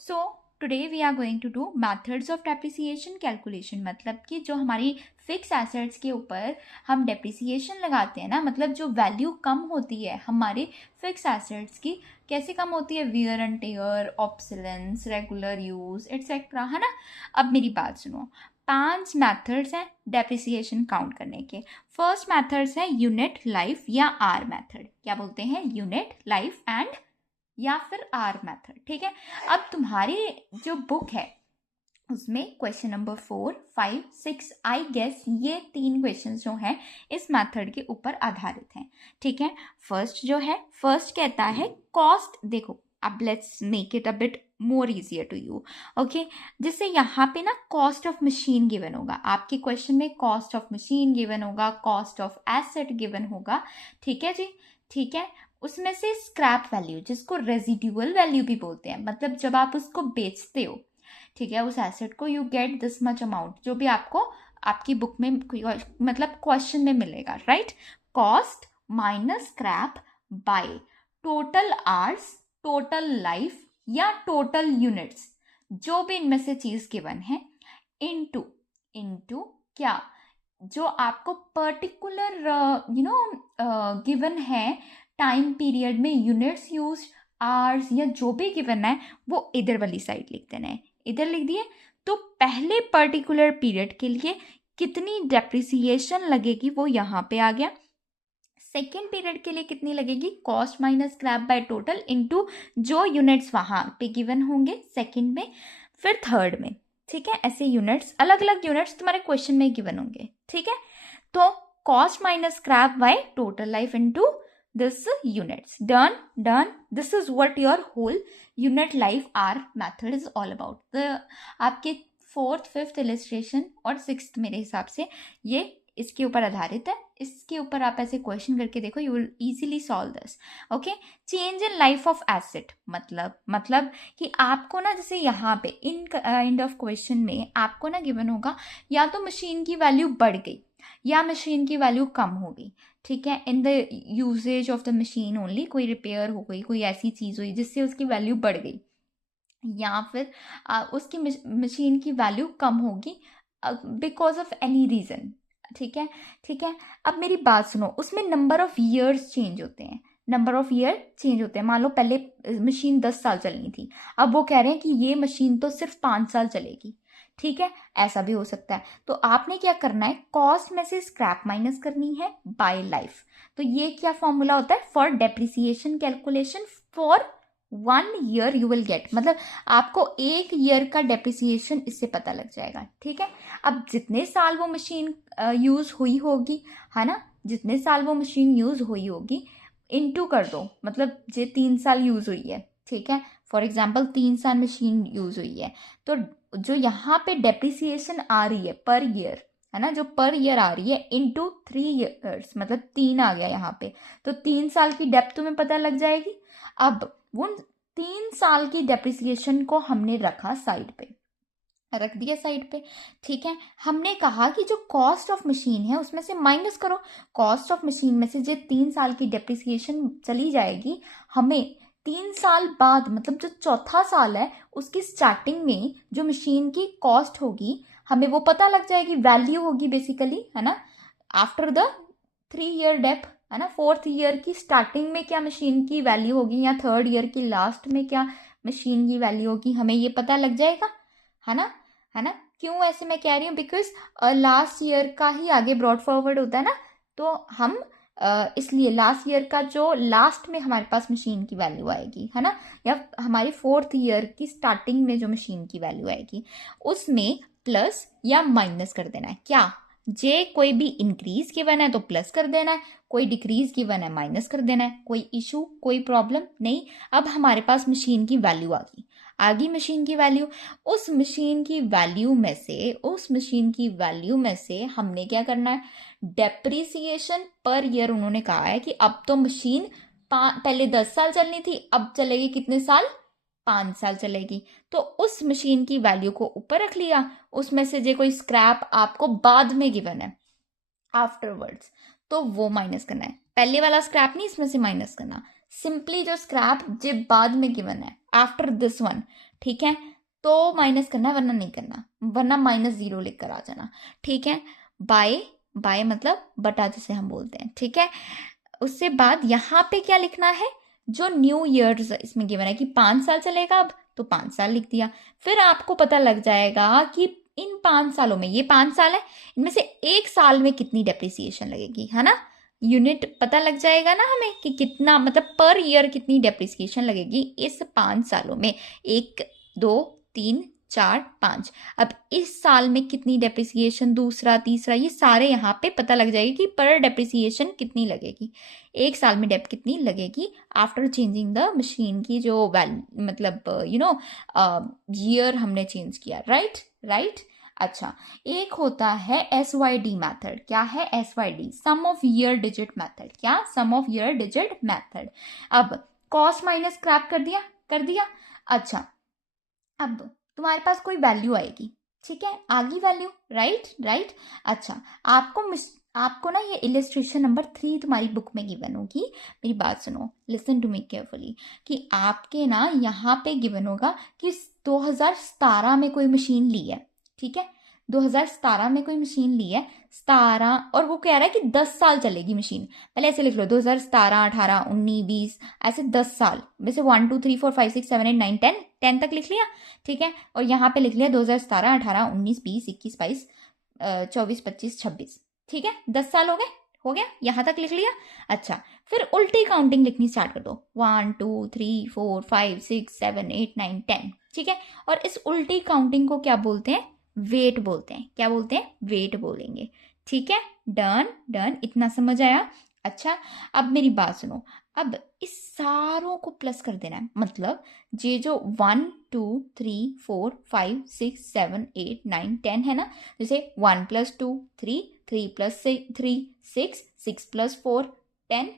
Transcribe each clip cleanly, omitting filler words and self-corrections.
So today we are going to do methods of depreciation calculation. मतलब कि जो हमारी फिक्स एसेट्स के ऊपर हम डेप्रिसिएशन लगाते हैं ना, मतलब जो वैल्यू कम होती है हमारे फिक्स एसेट्स की, कैसे कम होती है? Wear and tear, obsolescence, regular use etcetera, है ना। अब मेरी बात सुनो, 5 मेथड्स हैं डेप्रिसिएशन काउंट करने के। फर्स्ट मेथड्स है यूनिट लाइफ या आर मेथड। क्या बोलते हैं? यूनिट लाइफ एंड या फिर आर मेथड। ठीक है। अब तुम्हारी जो बुक है उसमें क्वेश्चन नंबर 4, 5, 6 आई गेस ये 3 क्वेश्चन जो हैं इस मेथड के ऊपर आधारित हैं। ठीक है। फर्स्ट कहता है कॉस्ट। देखो, अब let's make it a bit more easier to you. Okay, जैसे यहाँ पे ना कॉस्ट ऑफ मशीन गिवन होगा आपके क्वेश्चन में, कॉस्ट ऑफ मशीन गिवन होगा, कॉस्ट ऑफ एसेट गिवन होगा। ठीक है जी, ठीक है। उसमें से स्क्रैप वैल्यू, जिसको रेजिड्यूअल वैल्यू भी बोलते हैं, मतलब जब आप उसको बेचते हो, ठीक है, उस एसेट को, you get this much amount, जो भी आपको आपकी बुक में मतलब क्वेश्चन में मिलेगा, right. Cost minus scrap by total hours, total life या टोटल यूनिट्स, जो भी इनमें से चीज गिवन है, इनटू इनटू क्या, जो आपको पर्टिकुलर गिवन है टाइम पीरियड में, यूनिट्स यूज, आवर्स या जो भी गिवन है, वो इधर वाली साइड लिख देना है। इधर लिख दिए तो पहले पर्टिकुलर पीरियड के लिए कितनी डेप्रिसिएशन लगेगी वो यहाँ पे आ गया। सेकेंड पीरियड के लिए कितनी लगेगी? Cost minus scrap by total into जो यूनिट्स वहां पे गिवन होंगे सेकेंड में, फिर थर्ड में। ठीक है, ऐसे यूनिट्स, अलग अलग यूनिट्स तुम्हारे क्वेश्चन में गिवन होंगे। ठीक है, तो cost minus scrap by total life into this units. Done. This is what your whole unit life R method is all about. The आपके 4th, 5th illustration और 6th मेरे हिसाब से ये इसके ऊपर आधारित है। इसके ऊपर आप ऐसे क्वेश्चन करके देखो, you will easily solve this. Okay, change in life of asset, मतलब कि आपको ना, जैसे यहाँ पे इन काइंड ऑफ क्वेश्चन में आपको ना गिवन होगा, या तो मशीन की वैल्यू बढ़ गई या मशीन की वैल्यू कम हो गई। ठीक है, in the usages of the machine only, कोई रिपेयर हो गई, कोई ऐसी चीज हुई जिससे उसकी वैल्यू बढ़ गई, या फिर उसकी मशीन की वैल्यू कम होगी बिकॉज ऑफ एनी रीजन। ठीक है, ठीक है। अब मेरी बात सुनो, उसमें नंबर ऑफ ईयर्स चेंज होते हैं, नंबर ऑफ ईयर चेंज होते हैं। मान लो पहले मशीन 10 साल चलनी थी, अब वो कह रहे हैं कि ये मशीन तो सिर्फ 5 साल चलेगी। ठीक है, ऐसा भी हो सकता है। तो आपने क्या करना है, कॉस्ट में से स्क्रैप माइनस करनी है बाय लाइफ। तो ये क्या फॉर्मूला होता है? For depreciation calculation for 1 year you will get, मतलब आपको 1 ईयर का डेप्रिसिएशन इससे पता लग जाएगा। ठीक है, अब जितने साल वो मशीन यूज हुई होगी, है ना, जितने साल वो मशीन यूज हुई होगी इनटू कर दो, मतलब जे 3 साल यूज हुई है। ठीक है, फॉर एग्जाम्पल 3 साल मशीन यूज हुई है, तो जो यहाँ पे डेप्रिसिएशन आ रही है पर ईयर, है ना, जो पर ईयर आ रही है इनटू 3 ईयर्स, मतलब 3 आ गया यहाँ पे, तो 3 साल की डेप्थ तुम्हें पता लग जाएगी। अब उन 3 साल की डेप्रिसिएशन को हमने रखा साइड पे, रख दिया साइड पे। ठीक है, हमने कहा कि जो कॉस्ट ऑफ मशीन है उसमें से माइनस करो। कॉस्ट ऑफ मशीन में से जो 3 साल की डेप्रिसिएशन चली जाएगी, हमें 3 साल बाद, मतलब जो चौथा साल है उसकी स्टार्टिंग में जो मशीन की कॉस्ट होगी, हमें वो पता लग जाएगी, वैल्यू होगी बेसिकली, है ना, आफ्टर द 3 ईयर डेप, है ना। 4th ईयर की स्टार्टिंग में क्या मशीन की वैल्यू होगी, या 3rd ईयर की लास्ट में क्या मशीन की वैल्यू होगी, हमें ये पता लग जाएगा, है ना, है ना। क्यों ऐसे मैं कह रही हूँ? बिकॉज लास्ट ईयर का ही आगे ब्रॉड फॉरवर्ड होता है ना, तो हम इसलिए लास्ट ईयर का जो लास्ट में हमारे पास मशीन की वैल्यू आएगी, है ना, या हमारी 4th ईयर की स्टार्टिंग में जो मशीन की वैल्यू आएगी, उसमें प्लस या माइनस कर देना है। क्या, जे कोई भी इंक्रीज गिवन है तो प्लस कर देना है, कोई डिक्रीज गिवन है माइनस कर देना है। कोई इशू, कोई प्रॉब्लम नहीं। अब हमारे पास मशीन की वैल्यू आ गई मशीन की वैल्यू। उस मशीन की वैल्यू में से हमने क्या करना है, डेप्रिसिएशन पर ईयर। उन्होंने कहा है कि अब तो मशीन पहले 10 साल चलनी थी, अब चलेगी कितने साल? 5 साल चलेगी। तो उस मशीन की वैल्यू को ऊपर रख लिया, उसमें से जो कोई स्क्रैप आपको बाद में गिवन है आफ्टरवर्ड्स, तो वो माइनस करना है। पहले वाला स्क्रैप नहीं इसमें से माइनस करना, सिंपली जो स्क्रैप जो बाद में गिवन है आफ्टर दिस वन, ठीक है, तो माइनस करना है, वरना नहीं करना, वरना -0 लिख कर आ जाना, ठीक है। बाय, बाय मतलब बटा जिसे हम बोलते हैं, ठीक है। उससे बाद यहाँ पे क्या लिखना है, जो न्यू ईयर्स इसमें गिवन है कि 5 साल चलेगा अब, तो 5 साल लिख दिया। फिर आपको पता लग जाएगा कि इन 5 सालों में, ये 5 साल है, इनमें से एक साल में कितनी डेप्रिसिएशन लगेगी, है ना। यूनिट पता लग जाएगा ना हमें कि कितना, मतलब पर ईयर कितनी डेप्रिसिएशन लगेगी इस 5 सालों में, 1 2 3 4 5। अब इस साल में कितनी डेप्रिसिएशन, दूसरा तीसरा, ये सारे यहाँ पे पता लग जाएगी कि पर डेप्रिसिएशन कितनी लगेगी, एक साल में डेप कितनी लगेगी आफ्टर चेंजिंग द मशीन की जो वैल्यू, मतलब ईयर हमने चेंज किया, राइट राइट। अच्छा, एक होता है SYD मैथड। क्या है SYD? Sum of year digit method. क्या? Sum of year digit method. अब कॉस्ट माइनस स्क्रैप कर दिया, कर दिया। अच्छा, अब तुम्हारे पास कोई वैल्यू आएगी, ठीक है, आगी वैल्यू, राइट राइट। अच्छा, आपको ना ये इलिस्ट्रेशन नंबर 3 तुम्हारी बुक में गिवन होगी। मेरी बात सुनो, लिसन टू मी केयरफुली, कि आपके ना यहाँ पे गिवन होगा कि 2017 में कोई मशीन ली है, ठीक है, 2017 में कोई मशीन ली है, 17, और वो कह रहा है कि 10 साल चलेगी मशीन। पहले ऐसे लिख लो, 2017 18 19 20, ऐसे 10 साल, वैसे 1 2 3 4 5 6 7 8 9 10 10 तक लिख लिया, ठीक है। और यहाँ पे लिख लिया 2017 18 19 20 21 22 24 25 26, ठीक है, 10 साल हो गया, यहाँ तक लिख लिया। अच्छा, फिर उल्टी काउंटिंग लिखनी स्टार्ट कर दो, 1 2 3 4 5 6 7 8 9 10, ठीक है। और इस उल्टी काउंटिंग को क्या बोलते हैं? वेट बोलते हैं। क्या बोलते हैं? वेट बोलेंगे, ठीक है। डन डन, इतना समझ आया? अच्छा, अब मेरी बात सुनो, अब इस सारों को प्लस कर देना है, मतलब ये जो 1 2 3 4 5 6 7 8 9 10 है ना, जैसे 1 + 2 3 3 + 3 6 6 + 4 10,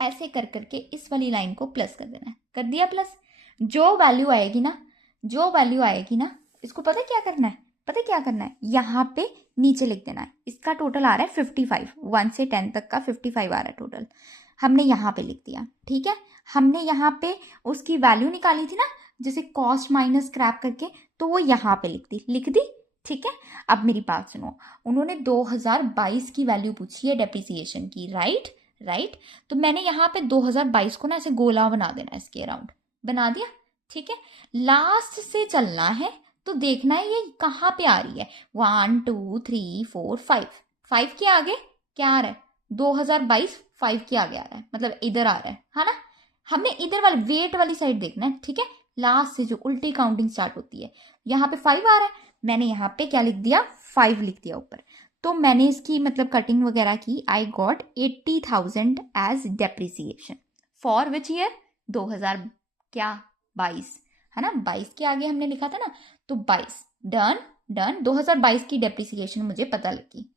ऐसे कर करके इस वाली लाइन को प्लस कर देना है। कर दिया प्लस। जो वैल्यू आएगी ना, जो वैल्यू आएगी ना, इसको पता है क्या करना है? पता है क्या करना है? यहाँ पे नीचे लिख देना है। इसका टोटल आ रहा है 55, 1 से 10 तक का 55 आ रहा है टोटल, हमने यहाँ पे लिख दिया, ठीक है। हमने यहाँ पे उसकी वैल्यू निकाली थी ना, जैसे कॉस्ट माइनस स्क्रैप करके, तो वो यहाँ पे लिख दी, ठीक है। अब मेरी बात सुनो, उन्होंने 2022 की वैल्यू पूछी है डेप्रिसिएशन की, राइट राइट। तो मैंने यहाँ पे 2022 को ना ऐसे गोला बना देना, इसके अराउंड बना दिया, ठीक है। लास्ट से चलना है, तो देखना है ये कहाँ पे आ रही है। 1 2 3 4 5, 5 के आगे क्या आ रहा है? 2022 5 के आगे आ रहा है, मतलब इधर आ रहा है ना। हमने इधर वाले वेट वाली साइड देखना है, ठीक है। लास्ट से जो उल्टी काउंटिंग स्टार्ट होती है, यहाँ पे 5 आ रहा है, मैंने यहाँ पे क्या लिख दिया? 5 लिख दिया ऊपर। तो मैंने इसकी मतलब कटिंग वगैरह की, I got 80,000 as depreciation for which year? 2000 क्या 22, है ना, 22 के आगे हमने लिखा था ना, तो 22। डन डन, 2022 की डेप्रिसिएशन मुझे पता लगी।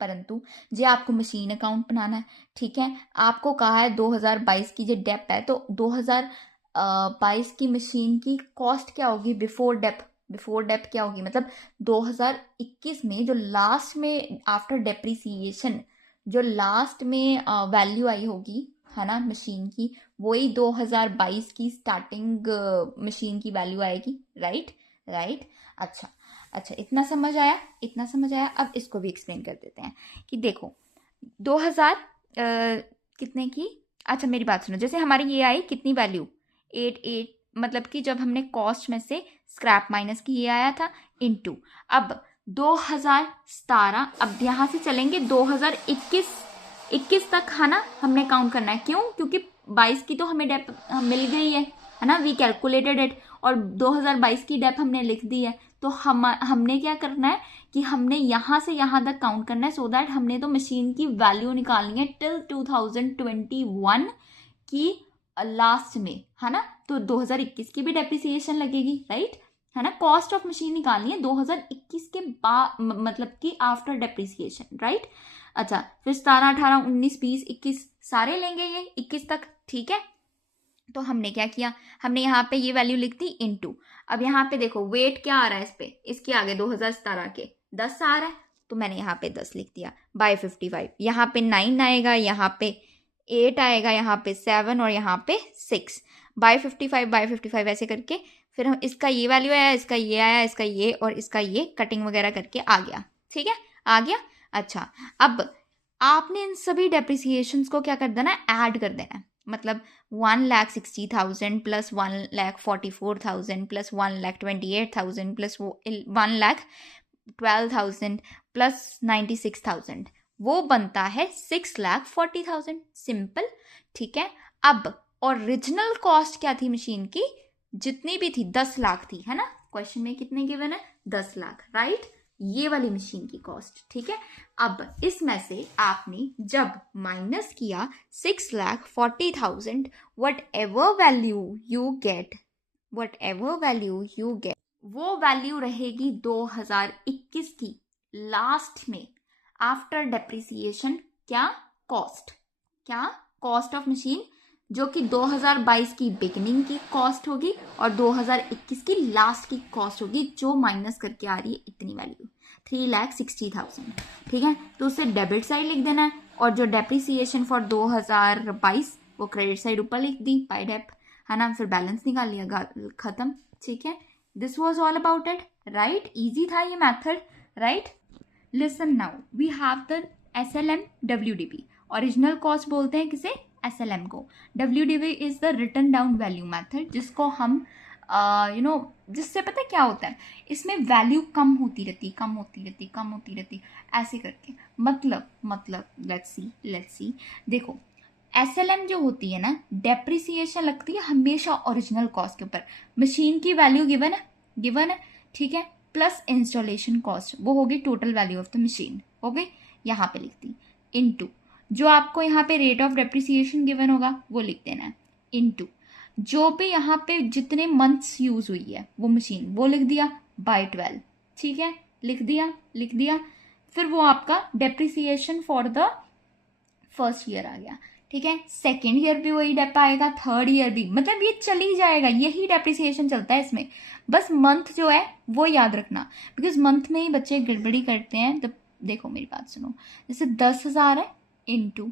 परंतु जे आपको मशीन अकाउंट बनाना है, ठीक है, आपको कहा है 2022 की जो डेप है, तो 2022 की मशीन की कॉस्ट क्या होगी बिफोर डेप? बिफोर डेप क्या होगी, मतलब 2021 में जो लास्ट में आफ्टर डेप्रिसिएशन जो लास्ट में वैल्यू आई होगी, है ना, मशीन की, वही 2022 की स्टार्टिंग मशीन की वैल्यू आएगी, राइट राइट। अच्छा अच्छा, इतना समझ आया? इतना समझ आया। अब इसको भी एक्सप्लेन कर देते हैं कि देखो 2000 कितने की, अच्छा मेरी बात सुनो, जैसे हमारी ये आई कितनी वैल्यू 88, मतलब कि जब हमने कॉस्ट में से स्क्रैप माइनस की ये आया था इनटू, अब 2017, अब यहाँ से चलेंगे 2021 तक, है ना, हमने काउंट करना है। क्यों? क्योंकि 22 की तो हमें डेप मिल गई है ना, वी कैलकुलेटेड इट, और 2022 की डेप हमने लिख दी है। तो हमने क्या करना है कि हमने यहाँ से यहाँ तक काउंट करना है, सो दैट हमने तो मशीन की वैल्यू निकालनी है टिल 2021 की लास्ट में, है ना। तो 2021 की भी डेप्रिसिएशन लगेगी, राइट, है ना। कॉस्ट ऑफ मशीन निकालनी है 2021 के बाद, मतलब कि आफ्टर डेप्रिसिएशन, राइट। अच्छा, फिर 17 18 19 20 21 सारे लेंगे ये 21 तक, ठीक है। तो हमने क्या किया, हमने यहाँ पे ये वैल्यू लिख दी इनटू, अब यहाँ पे देखो वेट क्या आ रहा है इस पे, इसके आगे 2017 के 10 आ रहा है, तो मैंने यहाँ पे 10 लिख दिया बाय 55। यहाँ पे 9 आएगा, यहाँ पे 8 आएगा, यहाँ पे 7 और यहाँ पे 6 बाय 55 ऐसे करके फिर हम इसका ये वैल्यू आया, इसका ये आया, इसका ये और इसका ये कटिंग वगैरह करके आ गया। ठीक है, आ गया। अच्छा, अब आपने इन सभी डेप्रिसिएशंस को क्या कर देना है, ऐड कर देना है। मतलब 1,60,000 प्लस 1,44,000 प्लस 1,28,000 प्लस 1,12,000 प्लस 96,000, वो बनता है 6,40,000। सिंपल। ठीक है, अब ओरिजिनल कॉस्ट क्या थी मशीन की, जितनी भी थी 10 लाख थी, है ना। क्वेश्चन में कितने गिवन है, 10 लाख, राइट। ये वाली मशीन की कॉस्ट। ठीक है, अब इसमें से आपने जब माइनस किया 6,40,000, what ever value you get, वो वैल्यू रहेगी 2021 की लास्ट में, आफ्टर डेप्रिसिएशन। क्या कॉस्ट ऑफ मशीन, जो कि 2022 की बिगिनिंग की कॉस्ट होगी और 2021 की लास्ट की कॉस्ट होगी, जो माइनस करके आ रही है इतनी वैल्यू 3,60,000। ठीक है, तो उसे डेबिट साइड लिख देना है, और जो डेप्रिसिएशन फॉर 2022 वो क्रेडिट साइड ऊपर लिख दी बाय डेप, है ना। फिर बैलेंस निकाल लिया, खत्म। ठीक है, this was all about it, right. Easy था ये method, right. Listen now, we have the SLM WDV। Original cost बोलते हैं किसे, SLM को। WDV is the written down value method, जिसको हम जिससे पता क्या होता है, इसमें वैल्यू कम होती रहती ऐसे करके। मतलब लेट्स सी देखो, SLM जो होती है ना, डेप्रिसिएशन लगती है हमेशा ओरिजिनल कॉस्ट के ऊपर। मशीन की वैल्यू गिवन है, ठीक है, प्लस इंस्टॉलेशन कॉस्ट, वो होगी total value of the machine, हो गई, यहाँ पे लिख दी, इनटू जो आपको यहाँ पे रेट ऑफ डेप्रिसिएशन गिवन होगा वो लिख देना है, इनटू जो भी यहाँ पे जितने मंथ्स यूज हुई है वो मशीन, वो लिख दिया बाय 12। ठीक है, लिख दिया। फिर वो आपका depreciation for the first year आ गया। ठीक है, सेकेंड ईयर भी वही डेप आएगा, थर्ड ईयर भी, मतलब ये चल ही जाएगा, यही डेप्रिसिएशन चलता है इसमें। बस मंथ जो है वो याद रखना, बिकॉज मंथ में ही बच्चे गड़बड़ी करते हैं। तो देखो मेरी बात सुनो, जैसे 10,000 है इंटू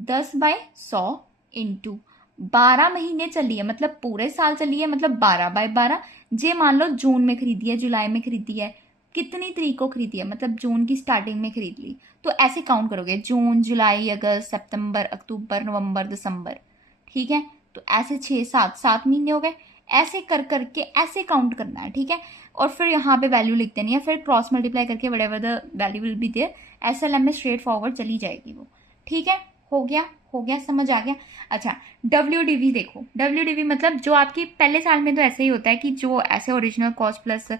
10/100 इंटू 12 महीने चली है, मतलब पूरे साल चली है, मतलब 12/12। जे मान लो जून में खरीदी है, जुलाई में खरीदी है, कितनी तारीख को खरीदी है, मतलब जून की स्टार्टिंग में खरीद ली, तो ऐसे काउंट करोगे, जून, जुलाई, अगस्त, सितंबर, अक्टूबर, नवंबर, दिसंबर। ठीक है, तो ऐसे 6-7 महीने हो गए, ऐसे कर करके ऐसे काउंट करना है। ठीक है, और फिर यहाँ पे वैल्यू लिख देनी है, फिर क्रॉस मल्टीप्लाई करके whatever the value will be there, SLM में स्ट्रेट फॉरवर्ड चली जाएगी वो। ठीक है, हो गया, समझ आ गया। अच्छा, WDV देखो, WDV मतलब जो आपकी पहले साल में तो ऐसे ही होता है कि जो ऐसे ओरिजिनल कॉस्ट प्लस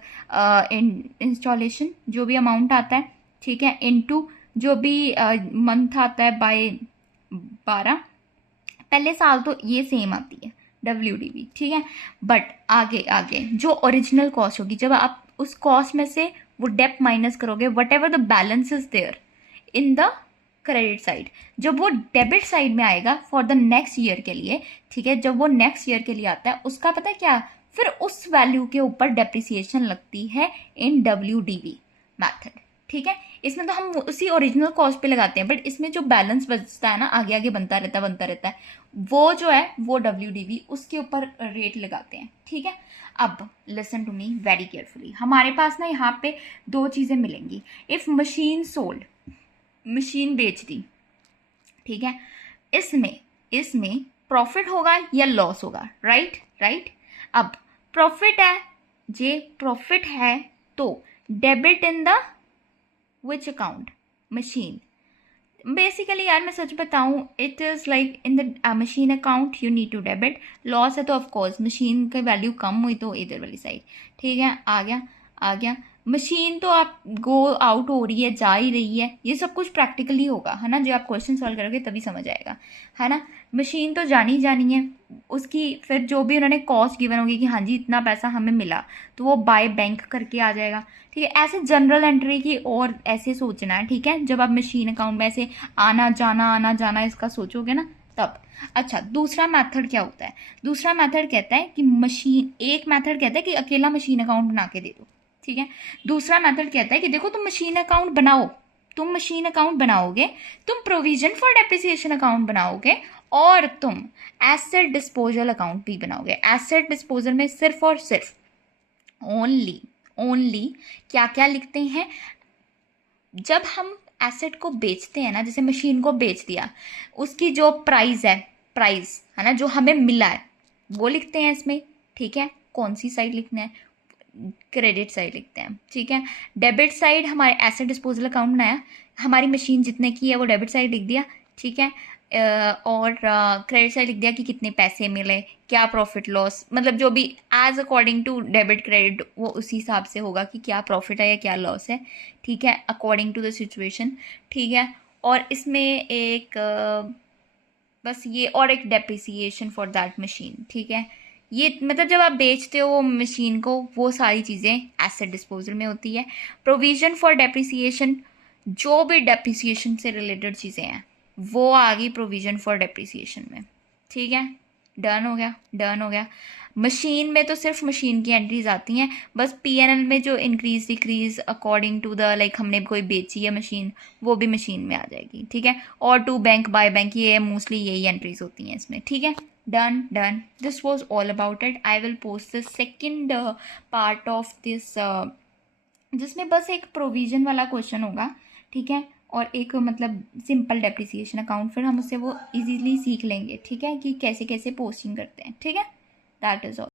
इंस्टॉलेशन जो भी अमाउंट आता है, ठीक है, इनटू जो भी मंथ आता है बाय 12, पहले साल तो ये सेम आती है WDV। ठीक है, बट आगे जो ओरिजिनल कॉस्ट होगी, जब आप उस कॉस्ट में से वो डेप माइनस करोगे, whatever the balance is there in the credit side, जब वो डेबिट साइड में आएगा फॉर द नेक्स्ट ईयर के लिए। ठीक है, जब वो नेक्स्ट ईयर के लिए आता है, उसका पता है क्या, फिर उस वैल्यू के ऊपर डेप्रिसिएशन लगती है इन WDV मैथड। ठीक है, इसमें तो हम उसी ओरिजिनल कॉस्ट पे लगाते हैं, बट इसमें जो बैलेंस बचता है ना, आगे बनता रहता है, वो जो है वो WDV उसके ऊपर रेट लगाते हैं। ठीक है, अब listen to me very carefully, हमारे पास ना यहाँ पे 2 चीज़ें मिलेंगी। इफ मशीन सोल्ड, मशीन बेच दी, ठीक है, इसमें प्रॉफिट होगा या लॉस होगा, राइट। अब प्रॉफिट है तो debit in the which account, machine. Basically यार मैं सच बताऊं, it is like in the machine account you need to debit. Loss है तो ऑफकोर्स मशीन की वैल्यू कम हुई तो इधर वाली साइड। ठीक है, आ गया। मशीन तो आप गो आउट हो रही है, जा ही रही है, ये सब कुछ प्रैक्टिकली होगा, है ना, जो आप क्वेश्चन सॉल्व करोगे तभी समझ आएगा, है ना। मशीन तो जानी है, उसकी फिर जो भी उन्होंने कॉस्ट गिवन होगी कि हाँ जी इतना पैसा हमें मिला, तो वो बाय बैंक करके आ जाएगा। ठीक है, ऐसे जनरल एंट्री की और ऐसे सोचना है। ठीक है, जब आप मशीन अकाउंट में ऐसे आना जाना इसका सोचोगे ना तब। अच्छा, दूसरा मेथड क्या होता है, दूसरा मेथड कहता है कि एक मेथड कहता है कि अकेला मशीन अकाउंट बना के दे दो। ठीक है, दूसरा मेथड कहता है कि देखो तुम मशीन अकाउंट बनाओ तुम मशीन अकाउंट बनाओगे, तुम प्रोविजन फॉर डेप्रिसिएशन अकाउंट बनाओगे, और तुम एसेट डिस्पोजल अकाउंट भी बनाओगे। एसेट डिस्पोजल में सिर्फ और सिर्फ ओनली क्या क्या लिखते हैं, जब हम एसेट को बेचते हैं ना, जैसे मशीन को बेच दिया, उसकी जो प्राइस है ना, जो हमें मिला है वो लिखते हैं इसमें, ठीक है। कौन सी साइड लिखना है, क्रेडिट साइड लिखते हैं, ठीक है। डेबिट साइड हमारे एसेट डिस्पोजल अकाउंट बनाया, हमारी मशीन जितने की है वो डेबिट साइड लिख दिया, ठीक है। और क्रेडिट साइड लिख दिया कि कितने पैसे मिले, क्या प्रॉफिट लॉस, मतलब जो भी as according to debit credit वो उसी हिसाब से होगा कि क्या प्रॉफिट है या क्या लॉस है, ठीक है, अकॉर्डिंग टू द सिचुएशन, ठीक है। और इसमें एक बस ये और एक डेप्रिसिएशन फॉर दैट मशीन, ठीक है। ये मतलब जब आप बेचते हो वो मशीन को, वो सारी चीज़ें एसेट डिस्पोजल में होती है। प्रोविजन फॉर डेप्रिसिएशन, जो भी डेप्रिसिएशन से रिलेटेड चीज़ें हैं वो आ गई प्रोविजन फॉर डेप्रिसिएशन में, ठीक है। डन हो गया, डन हो गया। मशीन में तो सिर्फ मशीन की एंट्रीज आती हैं, बस पीएनएल में जो increase decrease according to the like हमने कोई बेची है मशीन, वो भी मशीन में आ जाएगी, ठीक है। और टू बैंक बाय बैंक, ये मोस्टली यही एंट्रीज होती हैं इसमें, ठीक है। Done done, this was all about it. I will post the second part of this, जिसमें बस एक प्रोविजन वाला क्वेश्चन होगा, ठीक है, और एक मतलब सिंपल डेप्रिसिएशन अकाउंट, फिर हम उससे वो इजीली सीख लेंगे, ठीक है, कि कैसे कैसे पोस्टिंग करते हैं, ठीक है। That is all.